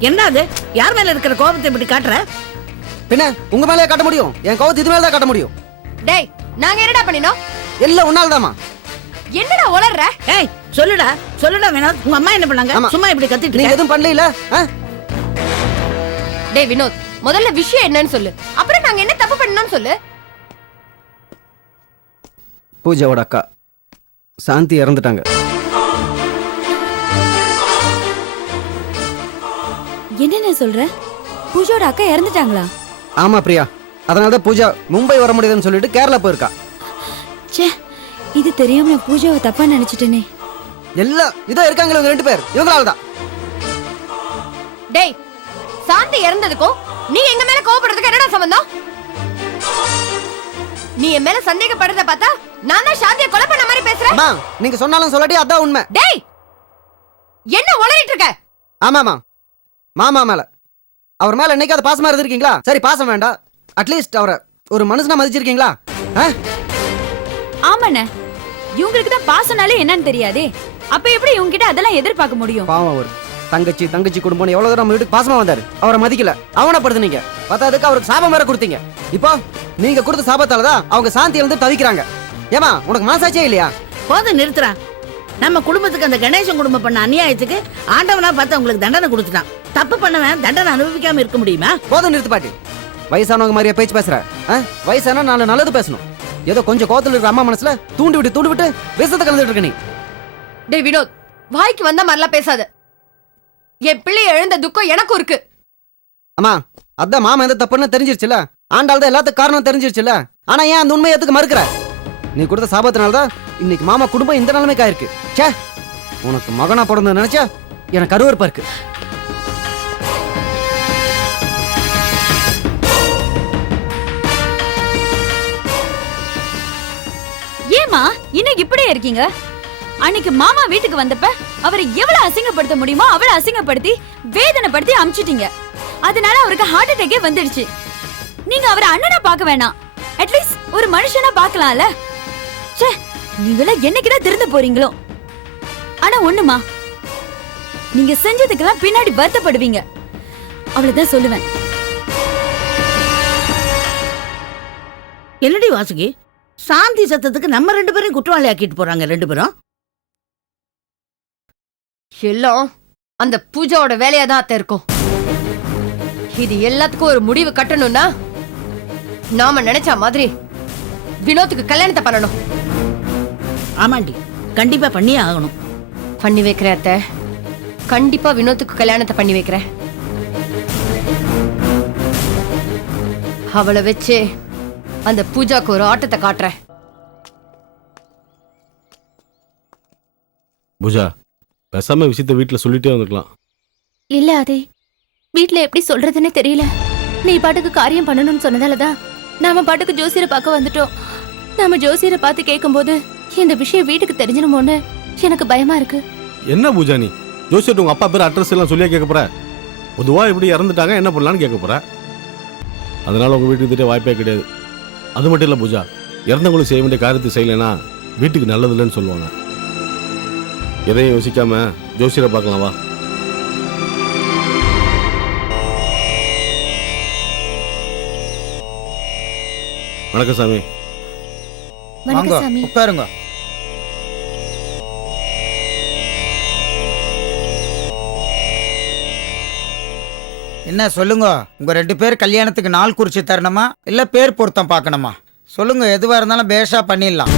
என்ன அது? யார் மேல இருக்கிற கோபத்தை இப்படி காட்டுற? பின்ன உங்க மேலே காட்ட முடியும்? என் கோவத்து இது மேல தான் காட்ட முடியும். டேய் நாங்க என்னடா பண்ணினோம்? எல்லாம் உன்னால்தாம்மா. என்னடா உளர்ற? ஏய் சொல்லுடா சொல்லுடா வினோத். உங்க அம்மா என்ன பண்ணாங்க? ஆமா. சும்மா இப்படி கத்திட்டு நீங்க இருக்க? எதுவும் பண்ணல ஆ? டேய் வினோத் முதல்ல விஷயம் என்னன்னு சொல்லு. அப்புறம் நாங்க என்ன தப்பு பண்ணோம்னு சொல்லு. பூஜாவோட அக்கா சாந்தி இறந்துட்டாங்க. என்னென்ன சொல்ற? பூஜோட அக்கா இறந்துட்டாங்களா? ஆமா பிரியா. அதனால தான் பூஜா மும்பை வர முடியாதுன்னு சொல்லிட்டு கேரளா போயிருக்கா. ச்சே இது தெரியாம நான் பூஜாவை தப்பா நினைச்சிட்டேனே. எல்லாம் இதோ இருக்காங்களே இவங்க ரெண்டு பேர். இவங்களால தான் டேய் சாந்தி இறந்ததுக்கும் நீ எங்க மேல கோவப்படுறதுக்கு என்னடா சம்பந்தம்? நீ என் மேல சந்தேகப்படுறத பார்த்தா நான் தான் சாந்தியை கொலை பண்ண மாதிரி பேசுறேன். அம்மா நீங்க சொன்னாலும் சொல்லாட்டி அதான் உண்மை. டேய் என்ன உளறிட்டு இருக்க? ஆமாமா மாமா மேல. அவர் மேல என்னைக்காவது பாசமா இருந்திருக்கீங்களா? சரி பாசம் வேண்டாம். அட்லீஸ்ட் அவரை ஒரு மனுஷனா மதிச்சிருக்கீங்களா? ஆ? ஆமாண்ணே. இவங்களுக்கு தான் பாசனாலே என்னன்னு தெரியாதே. அப்ப எப்படி இவங்க கிட்ட அதெல்லாம் எதிர்பார்க்க முடியும்? பாவம் அவர். தங்கச்சி தங்கச்சி குடும்பம் எவ்வளவு தூரம் நம்ம வீட்டுக்கு பாசமா வந்தாரு. அவரை மதிக்கல. அவனப்படுத்துனீங்க பத்தாதுக்கு அவருக்கு சாபம் வேற கொடுத்தீங்க. இப்போ நீங்க கொடுத்த சாபத்தால தான் அவங்க சாந்தி இருந்து தவிக்கிறாங்க. ஏமா உனக்கு மனசாச்சே இல்லையா? போதும் நிறுத்துறா. நம்ம குடும்பத்துக்கு அந்த கணேசன் குடும்பம் பண்ண அநியாயத்துக்கு ஆண்டவனா பார்த்து உங்களுக்கு தண்டனை கொடுத்துட்டான். தப்பு பண்ணவன் தண்டனை அனுபவிக்காம இருக்க முடியுமா? போதும் நிறுத்து பாட்டி. வயசானவங்க மாதிரியா பேச்சு பேசுற. ஆ? வயசானா நாலு நல்லது பேசணும். ஏதோ கொஞ்சம் கோத்துல இருக்கிற அம்மா மனசுல தூண்டி விட்டு தூண்டி விட்டு விஷத்தை கலந்துட்டு இருக்க நீ. டேய் வினோத் வாய்க்கு வந்த மாதிரிலாம் பேசாத. என் பிள்ளை எழுந்த துக்கம் எனக்கும் இருக்கு. அம்மா அதான் மாமா எந்த தப்புன்னு தெரிஞ்சிருச்சுல ஆண்டாள் தான் எல்லாத்துக்கும் காரணம் தெரிஞ்சிருச்சுல ஆனா ஏன் அந்த உண்மையை எதுக்கு மறுக்கிற? நீ கொடுத்த சாபத்தினால தான் இன்னைக்கு மாமா குடும்பம் இந்த நிலைமைக்கு ஆயிருக்கு. ச்சே உனக்கு மகனா பிறந்த நினைச்சா எனக்கு அருவருப்பா இருக்கு. ஏமா இன்னைக்கு இப்படியே இருக்கீங்க? அன்னைக்கு மாமா வீட்டுக்கு வந்தப்ப அவரை எவ்வளவு அசிங்கப்படுத்த முடியுமோ அவளை அசிங்கப்படுத்தி வேதனைப்படுத்தி அமிச்சிட்டீங்க. அதனால அவருக்கு ஹார்ட் அட்டாக்கே வந்துடுச்சு. நீங்க அவரை அண்ணனா பார்க்க வேணாம். அட்லீஸ்ட் ஒரு மனுஷனா பார்க்கலாம்ல. ச்சே நீங்கள என்னைக்குதான் திருந்த போறீங்களோ? ஆனா ஒண்ணுமா? நீங்க செஞ்சதுக்கெல்லாம் பின்னாடி வருத்தப்படுவீங்க. அவ்வளவுதான் சொல்லுவேன். என்னடி வாசுகி? சாந்தி சத்தத்துக்கு நம்ம ரெண்டு பேரும் குற்றவாளி ஆக்கிட்டு போறாங்க ரெண்டு பேரும். எல்லாம் அந்த பூஜாவோட வேலையா தான் அத்தை இருக்கும். இது எல்லாத்துக்கும் ஒரு முடிவு கட்டணும்னா நாம நினைச்ச மாதிரி வினோத்துக்கு கல்யாணத்தை பண்ணணும். ஆமாண்டி கண்டிப்பா பண்ணியே ஆகணும். பண்ணி வைக்கிறேன் அத்தை. கண்டிப்பா வினோத்துக்கு கல்யாணத்தை பண்ணி வைக்கிறேன். அவளை வச்சு அந்த பூஜாக்கு ஒரு ஆட்டத்தை காட்டுறேன். பூஜா பேசாம விஷயத்த வீட்டுல சொல்லிட்டே வந்துக்கலாம் இல்ல அதே வீட்ல எப்படி சொல்றதுன்னே தெரியல. நீ பாட்டுக்கு காரியம் பண்ணணும்னு சொன்னதாலதான் நாம பாட்டுக்கு ஜோசியரை பார்க்க வந்துட்டோம். நாம ஜோசியரை பார்த்து கேட்கும்போது இந்த விஷயம் வீட்டுக்கு தெரிஞ்சிருமோன்னு எனக்கு பயமா இருக்கு. என்ன பூஜா நீ? ஜோசியர் உங்க அப்பா பேர் அட்ரஸ் எல்லாம் சொல்லியா கேட்க போற? பொதுவா இப்படி இறந்துட்டாங்க என்ன பண்ணலாம்னு கேட்க போற? அதனால உங்க வீட்டுக்கு திட்ட வாய்ப்பே கிடையாது. அது மட்டும் இல்ல பூஜா இறந்தவங்களுக்கு செய்ய வேண்டிய காரியத்தை செய்யலைன்னா வீட்டுக்கு நல்லது இல்லைன்னு சொல்லுவாங்க. எதையும் யோசிக்காம ஜோசியரை பார்க்கலாம் வா. வணக்கம் சாமி. வணக்கம் சாமி. உட்காருங்க. என்ன சொல்லுங்க. உங்க ரெண்டு பேர் கல்யாணத்துக்கு நாள் குறிச்சு தரணுமா? இல்ல பேர் பொருத்தம் பார்க்கணுமா? சொல்லுங்க எதுவா இருந்தாலும் பேஷா பண்ணிடலாம்.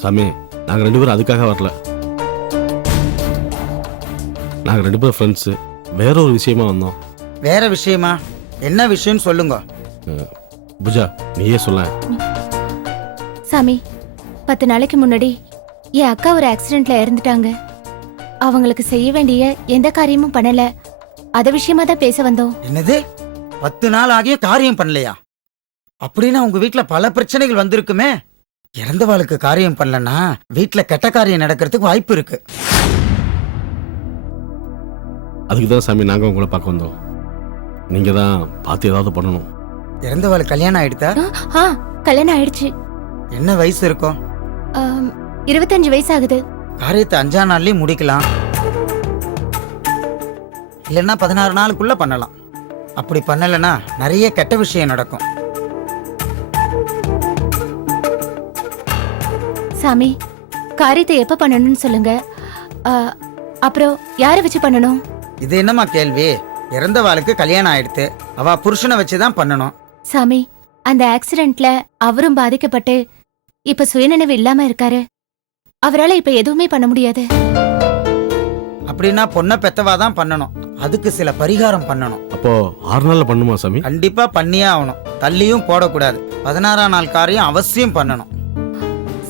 சாமி நாங்கள் ரெண்டு பேரும் அதுக்காக வரல. நாங்கள் ரெண்டு பேரும் ஃப்ரெண்ட்ஸு வேற ஒரு விஷயமா வந்தோம். வேற விஷயமா? என்ன விஷயம்னு சொல்லுங்க. பூஜா நீயே சொல்ல சாமி பத்து நாளைக்கு முன்னாடி என் அக்கா ஒரு ஆக்சிடென்ட்ல இறந்துட்டாங்க. அவங்களுக்கு செய்ய வேண்டிய எந்த காரியமும் பண்ணல. அத விஷயமா தான் பேச வந்தோம். என்னது? பத்து நாள் ஆகிய காரியம் பண்ணலையா? அப்படின்னா உங்க வீட்ல பல பிரச்சனைகள் வந்திருக்குமே. இறந்தவாளுக்கு காரியம் பண்ணலன்னா வீட்ல கெட்ட காரியம் நடக்கிறதுக்கு வாய்ப்பு இருக்கு. அதுக்கு தான் சாமி நாங்கள் உங்களை பார்க்க வந்தோம். நீங்கள் தான் பார்த்து ஏதாவது பண்ணணும். இறந்தவாளுக்கு கல்யாணம் ஆயிடுதா ஆ கல்யாணம் ஆயிடுச்சு. என்ன வயசு இருக்கும்? இருபத்தஞ்சு வயசு ஆகுது. காரியத்தை அஞ்சா நாள்லயே முடிக்கலாம். இல்லைன்னா பதினாறு நாளுக்குள்ள பண்ணலாம். அப்படி பண்ணலைன்னா நிறைய கெட்ட விஷயம் நடக்கும். சாமி காரியத்தை எப்ப பண்ணணும்னு சொல்லுங்க. அப்புறம் யாரை வச்சு பண்ணணும்? இது என்னம்மா கேள்வி? இறந்தவாளுக்கு கல்யாணம் ஆயிடுத்து அவ புருஷனை வச்சு தான் பண்ணணும். சாமி அந்த ஆக்சிடென்ட்ல அவரும் பாதிக்கப்பட்டு இப்ப சுயநினைவு இல்லாம இருக்காரு. அவரால இப்ப எதுவுமே பண்ண முடியாது. அப்படின்னா பொண்ணை பெத்தவா தான் பண்ணணும். அதுக்கு சில பரிகாரம் பண்ணணும். அப்போ ஆறு நாள்ல பண்ணுமா சாமி? கண்டிப்பா பண்ணியே ஆகணும். தள்ளியும் போடக்கூடாது. பதினாறாம் நாள் காரியம் அவசியம் பண்ணணும்.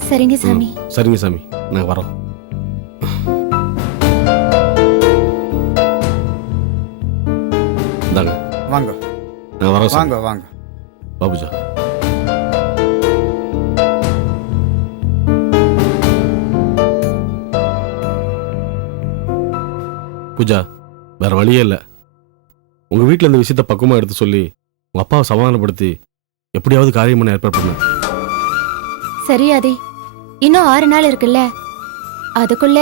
சரிங்க சாமி. சரிங்க சாமி. நாங்க வரோம். இந்தாங்க. வாங்க. நாங்க வரோம் சாமி. வாங்க வாங்க. பாபுஜா. பூஜா வேற வழியே இல்லை. உங்க வீட்டில் இந்த விஷயத்த பக்குவமா எடுத்து சொல்லி உங்க அப்பாவை சமாதானப்படுத்தி எப்படியாவது காரியம் பண்ண ஏற்பாடு பண்ண. சரி ஆதி. இன்னும் ஆறு நாள் இருக்குல்ல. அதுக்குள்ள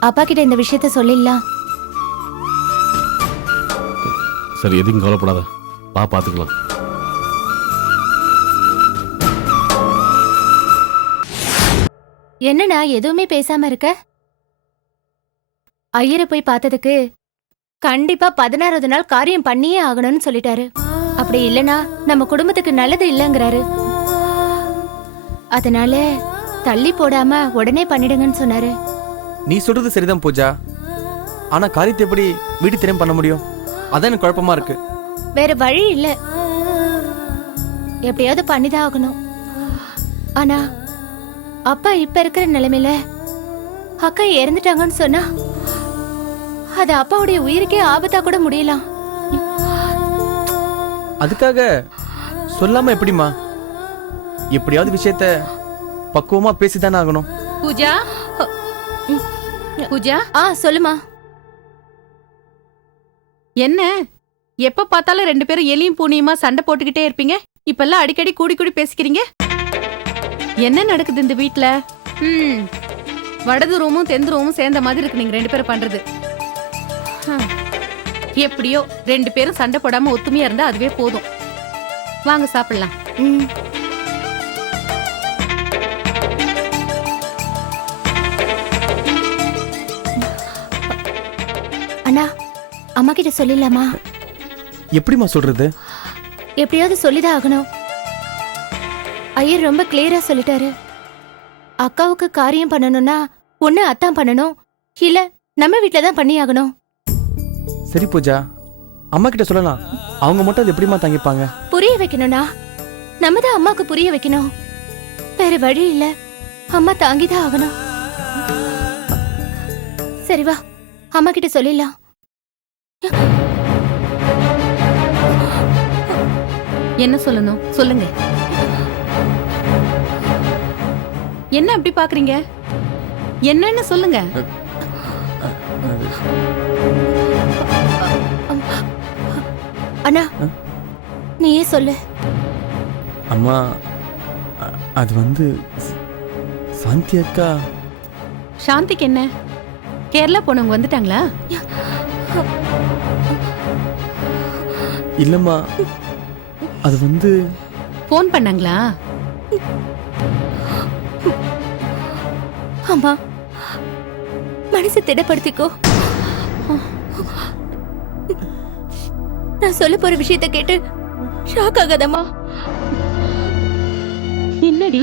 அப்பா கிட்ட இந்த விஷயத்த சொல்லிடலாம். சரி எதுக்கும் கவலைப்படாத. பா பார்த்துக்கலாம் என்னண்ணா எதுவுமே பேசாம இருக்க? ஐயரை போய் பார்த்ததுக்கு கண்டிப்பா பதினாறாவது நாள் காரியம் பண்ணியே ஆகணும்னு சொல்லிட்டாரு. அப்படி இல்லனா நம்ம குடும்பத்துக்கு நல்லது இல்லைங்கிறாரு. அதனால தள்ளி போடாம உடனே பண்ணிடுங்கன்னு சொன்னாரு. நீ சொல்றது சரிதான் பூஜா. ஆனா காரியத்தை எப்படி வீட்டு தெரியாம பண்ண முடியும்? அதான் எனக்கு குழப்பமா இருக்கு. வேற வழி இல்ல. எப்படியாவது பண்ணிதான் ஆகணும். ஆனா அப்பா இப்ப இருக்கிற நிலைமையில அக்கா இறந்துட்டாங்கன்னு சொன்னா அது அப்பாவுடைய உயிருக்கே ஆபத்தா கூட முடியலாம் அதுக்காக சொல்லாம எப்படிமா எப்படியாவது விஷயத்த பக்குவமா பேசிதானே ஆகணும். பூஜா? பூஜா? ஆ சொல்லுமா. என்ன? எப்ப பார்த்தாலும் ரெண்டு பேரும் எலியும் பூனியுமா சண்டை போட்டுக்கிட்டே இருப்பீங்க? இப்பெல்லாம் அடிக்கடி கூடி கூடி பேசிக்கிறீங்க? என்ன நடக்குது இந்த வீட்ல? ம். வடது ரூமும் தெந்து ரூமும் சேர்ந்த மாதிரி இருக்கு நீங்க ரெண்டு பேரும் பண்றது. எப்படியோ ரெண்டு பேரும் சண்டை போடாம ஒத்துமையா இருந்தா அதுவே போதும். வாங்க சாப்பிடலாம். ம். அண்ணா அம்மா கிட்ட சொல்லிடலாமா? எப்படிமா சொல்றது? எப்படியாவது சொல்லிதான் ஆகணும். ஐயர் ரொம்ப கிளியரா சொல்லிட்டாரு. அக்காவுக்கு காரியம் பண்ணணும்னா ஒண்ணு அத்தான் பண்ணணும். இல்ல நம்ம வீட்ல தான் பண்ணி ஆகணும் சரி பூஜா. அம்மா கிட்ட சொல்லலாம். அவங்க மட்டும் அது எப்படிமா தாங்கிப்பாங்க? புரிய வைக்கணும்னா நம்ம தான் அம்மாக்கு புரிய வைக்கணும். வேற வழி இல்ல. அம்மா தாங்கிதான் ஆகணும். சரி வா. அம்மா கிட்ட சொல்லிடலாம். என்ன சொல்லணும்? சொல்லுங்க. என்ன அப்படி பாக்குறீங்க? என்னன்னு சொல்லுங்க. அண்ணா நீயே சொல்லு. அம்மா அது வந்து சாந்தி அக்கா. சாந்திக்கு என்ன? கேரளா போனவங்க வந்துட்டாங்களா? இல்லம்மா அது வந்து ஃபோன் பண்ணாங்களா? அம்மா மனசை திடப்படுத்திக்கோ. நான் சொல்ல போற விஷயத்த கேட்டு ஷாக் ஆகாதம்மா. என்னடி?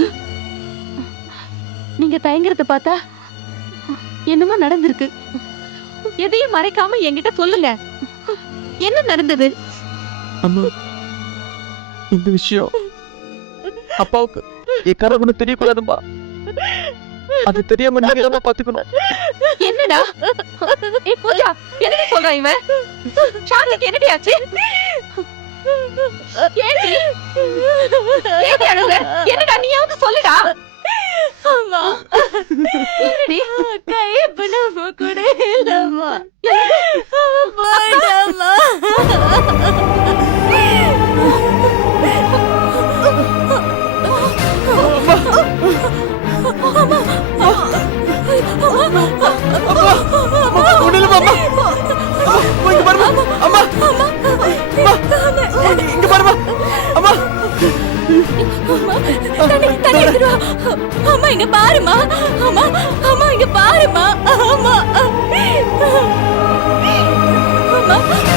நீங்க தயங்குறத பார்த்தா என்னமோ நடந்திருக்கு. எதையும் மறைக்காம என்கிட்ட சொல்லுங்க. என்ன நடந்தது? அம்மா இந்த விஷயம் அப்பாவுக்கு என் கரவனு தெரியக்கூடாதும்மா. அது தெரியாம நீங்க தான் பாத்துக்கணும் என்னடா? ஏய் பூஜா என்னடி சொல்றான் இவன்? சாந்திக்கு என்னடி ஆச்சு? ஏண்டி? ஏண்டி அழுகுற? என்னடா நீயாவது சொல்லுடா. அம்மா. என்னடி அக்கா இப்ப நம்ம கூட இல்லம்மா. போயிட்டம்மா பாருமா அம்மா அம்மா இங்க பாருமா அம்மா அம்மா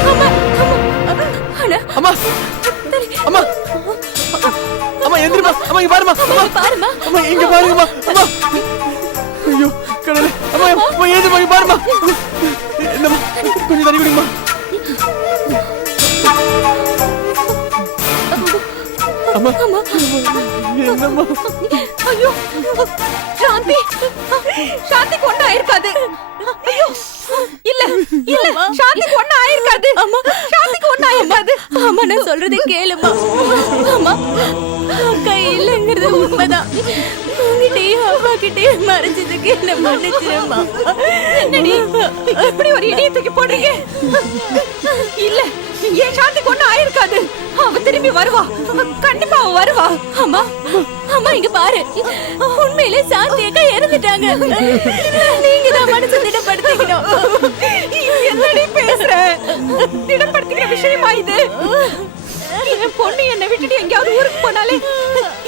அம்மா அண்ணா அம்மா. அம்மா. அம்மா எந்திரிமா அம்மா இங்க பாருமா அம்மா பாருமா அம்மா இங்க பாருங்கம்மா. அம்மா. மறைச்சதுக்கு என்ன மன்னிச்சிருமா என்னடி? இப்படி ஒரு இடியை தூக்கி போடுறீங்க? இல்ல என் சாந்திக்கு ஒண்ணு ஆயிருக்காது. அவ திரும்பி வருவா. கண்டிப்பா அவ வருவா. அம்மா அம்மா இங்க பாரு. உண்மையிலே சாந்தி அக்கா இறந்துட்டாங்க. நீங்க தான் மனசு திடப்படுத்திக்கணும். என்னடி பேசுற? திடப்படுத்திக்கிற விஷயமா இது? என் பொண்ணு என்னை விட்டுட்டு எங்கேயாவது ஊருக்கு போனாலே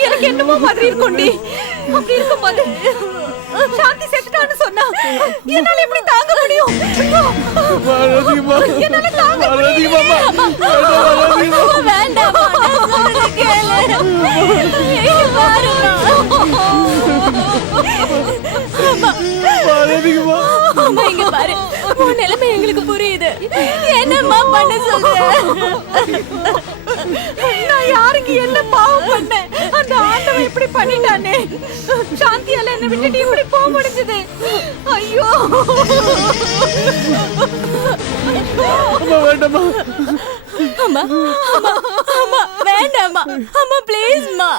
எனக்கு என்னமோ மாதிரி இருக்கும்டி. அப்படி இருக்கும்போது சாந்தி செத்துட்டான்னு சொன்னா என்னால எப்படி தாங்க முடியும்? என்னால தாங்க அழாதீங்கம்மா உன் நிலைமை எங்களுக்கு புரியுது. என்னம்மா பண்ண சொல்ற? நான் யாருக்கு என்ன பாவம் பண்ணேன்? அந்த ஆண்டவன் இப்படி பண்ணிட்டானே. சாந்தியால என்ன விட்டுட்டு இப்படி போக முடிஞ்சது. ஐயோ. அம்மா வேண்டாம்மா. அம்மா அம்மா வேண்டாம்மா. அம்மா ப்ளீஸ்மா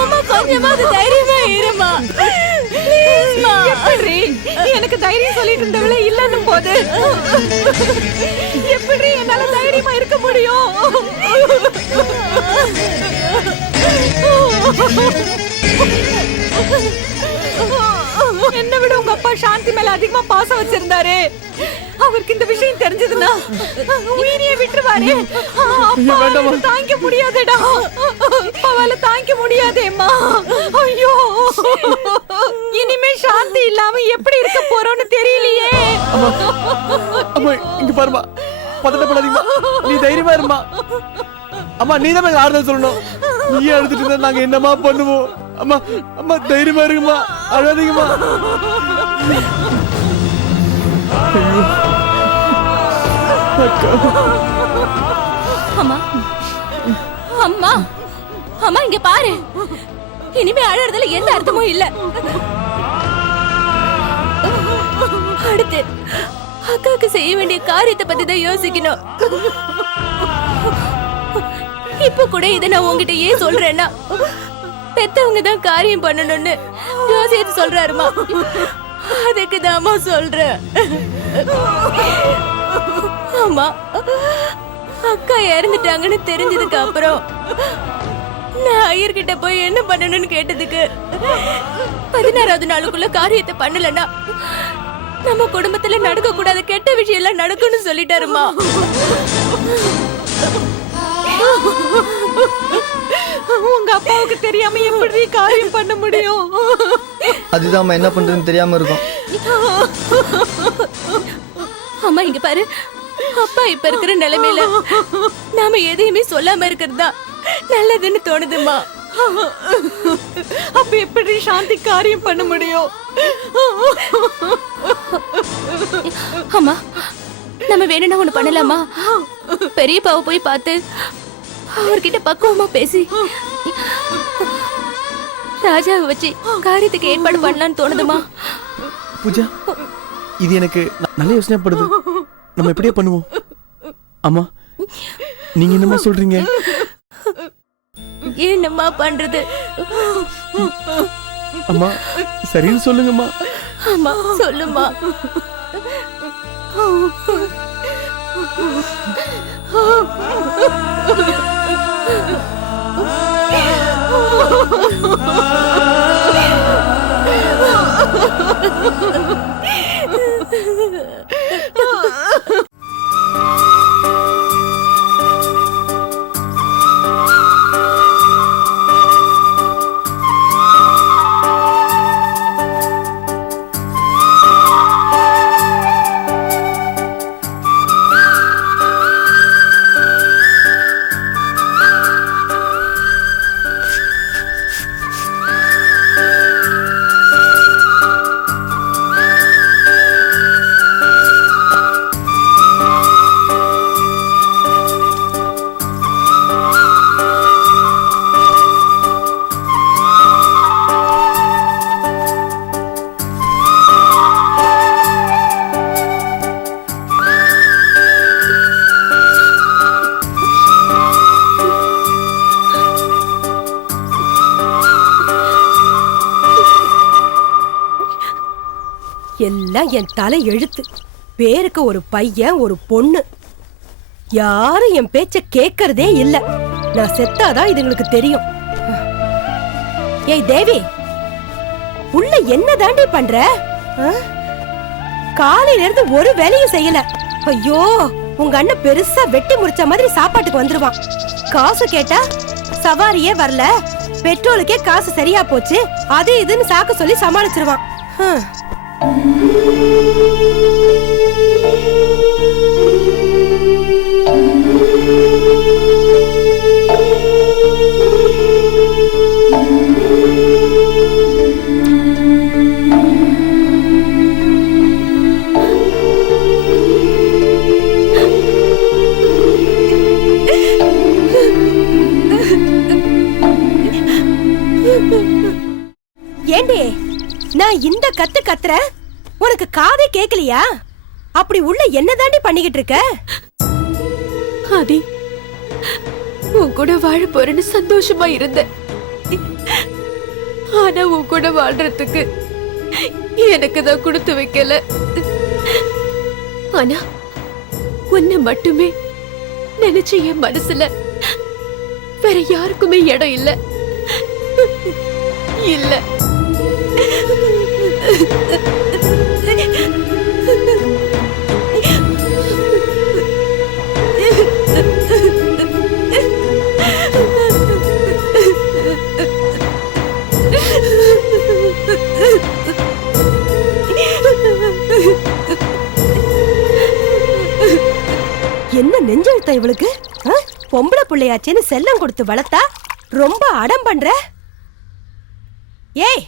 அம்மா கொஞ்சமாவது தைரியமா இருமா. எனக்கு தைரியம் சொல்லிட்டு இருந்தவளே இல்லன்னு போது. எப்படி என்னால தைரியமா இருக்க முடியும்? Oh அப்பா சாந்தி மேல அதிகமா பாசம் வச்சிருந்தாரு. அவருக்கு இந்த விஷயம் தெரிஞ்சதுன்னா உயிரியே விட்டுருவாரு. அப்பாவால தாங்கிக்க முடியாதுடா. அப்பாவால தாங்கிக்க முடியாதேம்மா. ஐயோ. இனிமே சாந்தி இல்லாம எப்படி இருக்க போறோம்னு தெரியலையே. அம்மா இங்க பாருமா பதட்டப்படாதீங்கம்மா நீ தைரியமா இருமா அம்மா நீ தான் ஆறுதல் சொல்லணும். நீ அழுதுட்டு இருந்தா நாங்க என்னமா பண்ணுவோம்? அம்மா அம்மா தைரியமா இருக்குமா அழாதீங்கம்மா. அம்மா. அம்மா. அம்மா இங்க பாரு. இனிமே அழறதுல எந்த அர்த்தமும் இல்ல. அடுத்து அக்காவுக்கு செய்ய வேண்டிய காரியத்தை பத்தி தான் யோசிக்கணும். இப்ப கூட இதை நான் உங்ககிட்ட ஏன் சொல்றேன்னா பெத்தவங்க தான் காரியம் பண்ணணும்னு யோசிச்சு சொல்றாருமா. அதுக்கு தாம்மா சொல்றேன் ஆமா அக்கா இறந்துட்டாங்கன்னு தெரிஞ்சதுக்கு அப்புறம் நான் ஐயர்கிட்ட போய் என்ன பண்ணணும்னு கேட்டதுக்கு பதினாறாவது நாளுக்குள்ள காரியத்தை பண்ணலன்னா நம்ம குடும்பத்துல நடக்க கூடாத கெட்ட விஷயம் எல்லாம் நடக்கும்னு சொல்லிட்டாருமா உங்க அப்பாவுக்கு தெரியாம எப்படி காரியம் பண்ண முடியும்? அதுதான் என்ன பண்றதுன்னு தெரியாம இருக்கும். அம்மா இங்க பாரு. அப்பா இப்ப இருக்கிற நிலைமையில நாம எதையுமே சொல்லாம இருக்கிறது தான் நல்லதுன்னு தோணுதுமா அப்ப எப்படி சாந்தி காரியம் பண்ண முடியும்? அம்மா நம்ம வேணும்னா ஒண்ணு பண்ணலாமா? பெரியப்பாவை போய் பார்த்து அவர்கிட்ட பக்குவமா பேசி ராஜாவை வச்சு காரியத்துக்கு ஏற்பாடு பண்ணலான்னு தோணுதுமா? பூஜா இது எனக்கு நல்ல யோசனைப்படுது. நம்ம எப்படியே பண்ணுவோம். அம்மா நீங்க என்னமா சொல்றீங்க? என்னம்மா பண்றது? அம்மா சரின்னு சொல்லுங்கம்மா. அம்மா சொல்லுமா Oh Ha ha ha ha ha! எல்லாம் என் தலை எழுத்து. பேருக்கு ஒரு பையன் ஒரு பொண்ணு. யாரும் என் பேச்ச கேக்குறதே இல்ல. நான் செத்தாதான் இதுங்களுக்கு தெரியும். ஏய் தேவி உள்ள என்ன தாண்டி பண்ற? காலையில இருந்து ஒரு வேலையும் செய்யல. ஐயோ உங்க அண்ணன் பெருசா வெட்டி முடிச்ச மாதிரி சாப்பாட்டுக்கு வந்துருவான். காசு கேட்டா சவாரியே வரல. பெட்ரோலுக்கே காசு சரியா போச்சு. அது இதுன்னு சாக்கு சொல்லி சமாளிச்சிருவான். ஹம். ஏண்டி நான் இந்த கத்து கத்துறேன் உனக்கு காதே கேக்கலையா? அப்படி உள்ள என்னதாண்டி பண்ணிக்கிட்டு இருக்க? ஆதி உன் கூட வாழ போறேன்னு சந்தோஷமா இருந்தேன். ஆனா உன் கூட வாழ்றதுக்கு எனக்கு தான் கொடுத்து வைக்கல. ஆனா உன்னை மட்டுமே நினைச்ச என் மனசுல வேற யாருக்குமே இடம் இல்ல. இல்ல. பிள்ளையாச்சேன்னு செல்லம் கொடுத்து வளர்த்தா ரொம்ப அடம் பண்ற? ஏய்!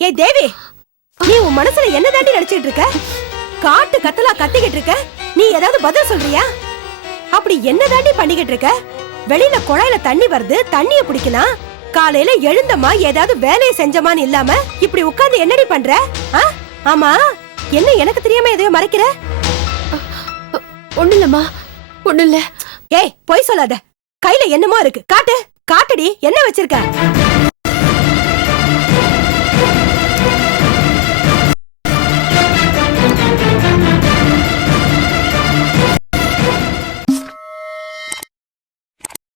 ஏய் தேவி! நீ உன் மனசுல என்ன தாண்டி நினைச்சிட்டு இருக்க? காட்டு கத்தலா கத்திக்கிட்டு இருக்க? நீ ஏதாவது பதில் சொல்றியா? அப்படி என்ன தாண்டி பண்ணிக்கிட்டு இருக்க? வெளியில குழாயில தண்ணி வருது தண்ணிய பிடிக்கலாம் காலையில எழுந்தமா ஏதாவது வேலையை செஞ்சமான்னு இல்லாம இப்படி உட்கார்ந்து என்னடி பண்ற? ஆமா? என்ன எனக்கு தெரியாம எதையோ மறைக்கிற? ஒண்ணு இல்லம்மா ஒண்ணு இல்லை ஏய் பொய் சொல்லாத. கையில என்னமோ இருக்கு. காட்டு. காட்டுடி. என்ன வச்சிருக்க?